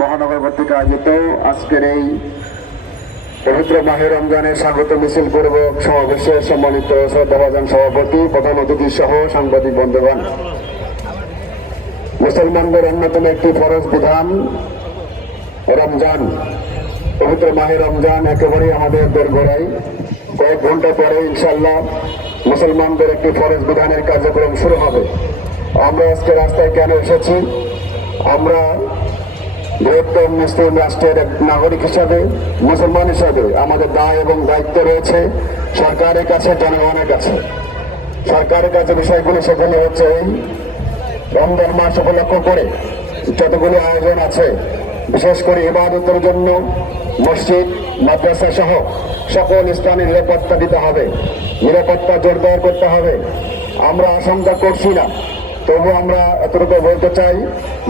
মহানগর কর্তৃক আয়োজিত। আজকের এই পবিত্র মাহে রমজানের স্বাগত মিছিল পূর্বক সমাবেশে সম্মানিত শ্রদ্ধাভাজন সভাপতি, প্রধান অতিথি সহ সাংবাদিক বন্ধুগণ। মুসলমানদের অন্যতম একটি ফরজ বিধান, রমজান। পবিত্র মাহে রমজান একেবারেই আমাদের দোরগোড়াই কয়েক ঘণ্টা পরে ইনশাল্লাহ মুসলমানদের একটি ফরজ বিধানের কার্যক্রম শুরু হবে। আমরা আজকে রাস্তায় কেন এসেছি? আমরা বৃহত্তম মুসলিম রাষ্ট্রের এক নাগরিক হিসাবে, মুসলমান হিসাবে আমাদের দায় এবং দায়িত্ব রয়েছে সরকারের কাছে, জনগণের কাছে। সরকারের কাছে বিষয়গুলো সেখানে হচ্ছে এই, রমজান মাস উপলক্ষ করে যতগুলো আয়োজন আছে, বিশেষ করে ইবাদতের জন্য মসজিদ, মাদ্রাসা সহ সকল স্থানে নিরাপত্তা দিতে হবে। নিরাপত্তা জোরদার করতে হবে। আমরা আশঙ্কা করছি না তবু আমরা এতটুকু বলতে চাই,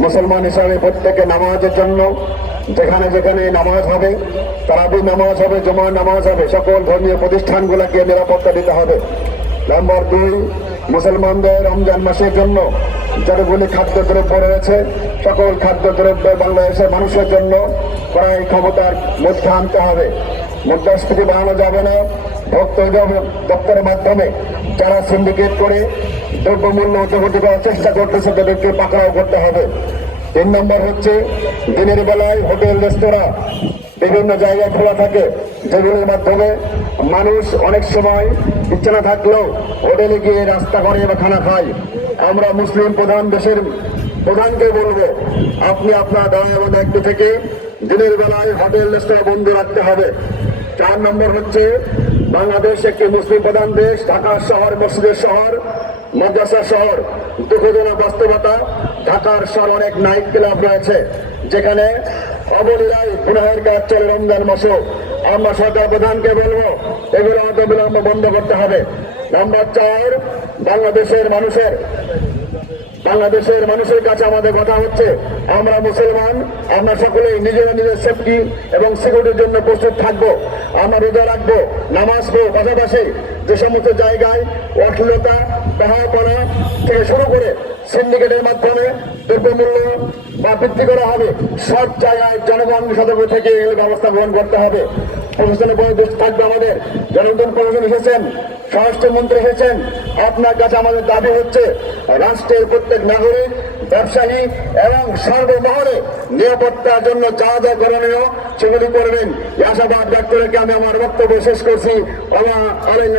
মুসলমান হিসাবে প্রত্যেকে নামাজের জন্য, যেখানে যেখানে নামাজ হবে, তারাবি নামাজ হবে, জমার নামাজ হবে, সকল ধর্মীয় প্রতিষ্ঠানগুলোকে নিরাপত্তা দিতে হবে। নাম্বার দুই, মুসলমানদের রমজান মাসের জন্য যতগুলি খাদ্যদ্রব্য রয়েছে, সকল খাদ্যদ্রব্য বাংলাদেশের মানুষের জন্য ক্রয় ক্ষমতার মধ্যে আনতে হবে। মুদ্রাস্ফীতি বাড়ানো যাবে না দপ্তরের মাধ্যমে যারা সিন্ডিকেট করে দ্রব্যমূল্য উদ্যোগতি করার চেষ্টা করতেছে, তাদেরকে পাকড়াও করতে হবে। তিন নম্বর হচ্ছে, দিনের বেলায় হোটেল, রেস্তোরাঁ বিভিন্ন জায়গায় খোলা থাকে, যেগুলোর মাধ্যমে মানুষ অনেক সময় ইচ্ছে না থাকলেও হোটেলে গিয়ে রাস্তা করে বা খানা খায়। আমরা মুসলিম প্রধান দেশের প্রধানকে বলব, আপনি আপনার দায় দায়িত্ব থেকে দিনের বেলায় হোটেল, রেস্তোরাঁ বন্ধ রাখতে হবে। চার নম্বর হচ্ছে বাংলাদেশ একটি মুসলিম প্রধান দেশ ঢাকা শহর, মসজিদের শহর মাদ্রাসা শহর। দুঃখজনক বাস্তবতা, ঢাকার শহর অনেক নাইট ক্লাব রয়েছে, যেখানে অবলীলায় গুনাহের কাজ চলে রমজান মাসও আমরা সরকার প্রধানকে বলব, এগুলো আমাদের বিলম্ব বন্ধ করতে হবে। নাম্বার চার, বাংলাদেশের মানুষের বাংলাদেশের মানুষের কাছে আমাদের কথা হচ্ছে, আমরা মুসলমান, আমরা সকলেই নিজেরা নিজের সেফটি এবং সিকিউরিটির জন্য প্রস্তুত থাকব, আমরা রোজা রাখব, নামাজ পড়ব। পাশাপাশি যে সমস্ত জায়গায় অশ্লীলতা পাহাড়পাড়া থেকে শুরু করে সিন্ডিকেটের মাধ্যমে দ্রব্যমূল্য বা বৃদ্ধি করা হবে, সব জায়গায় জনগণ সতর্ক থেকে এগুলো ব্যবস্থা গ্রহণ করতে হবে। প্রশাসনের দোষ থাকবে আমাদের। জনগণ প্রশাসন এসেছেন, স্বরাষ্ট্রমন্ত্রী এসেছেন। আপনার কাছে আমাদের দাবি হচ্ছে রাষ্ট্রের প্রত্যেক নাগরিক, ব্যবসায়ী এবং সর্বমহলে নিরাপত্তার জন্য যা যা করণীয় সেগুলি করবেন আশাবাদ ব্যক্ত রেখে আমি আমার বক্তব্য শেষ করছি। আমার আলাইন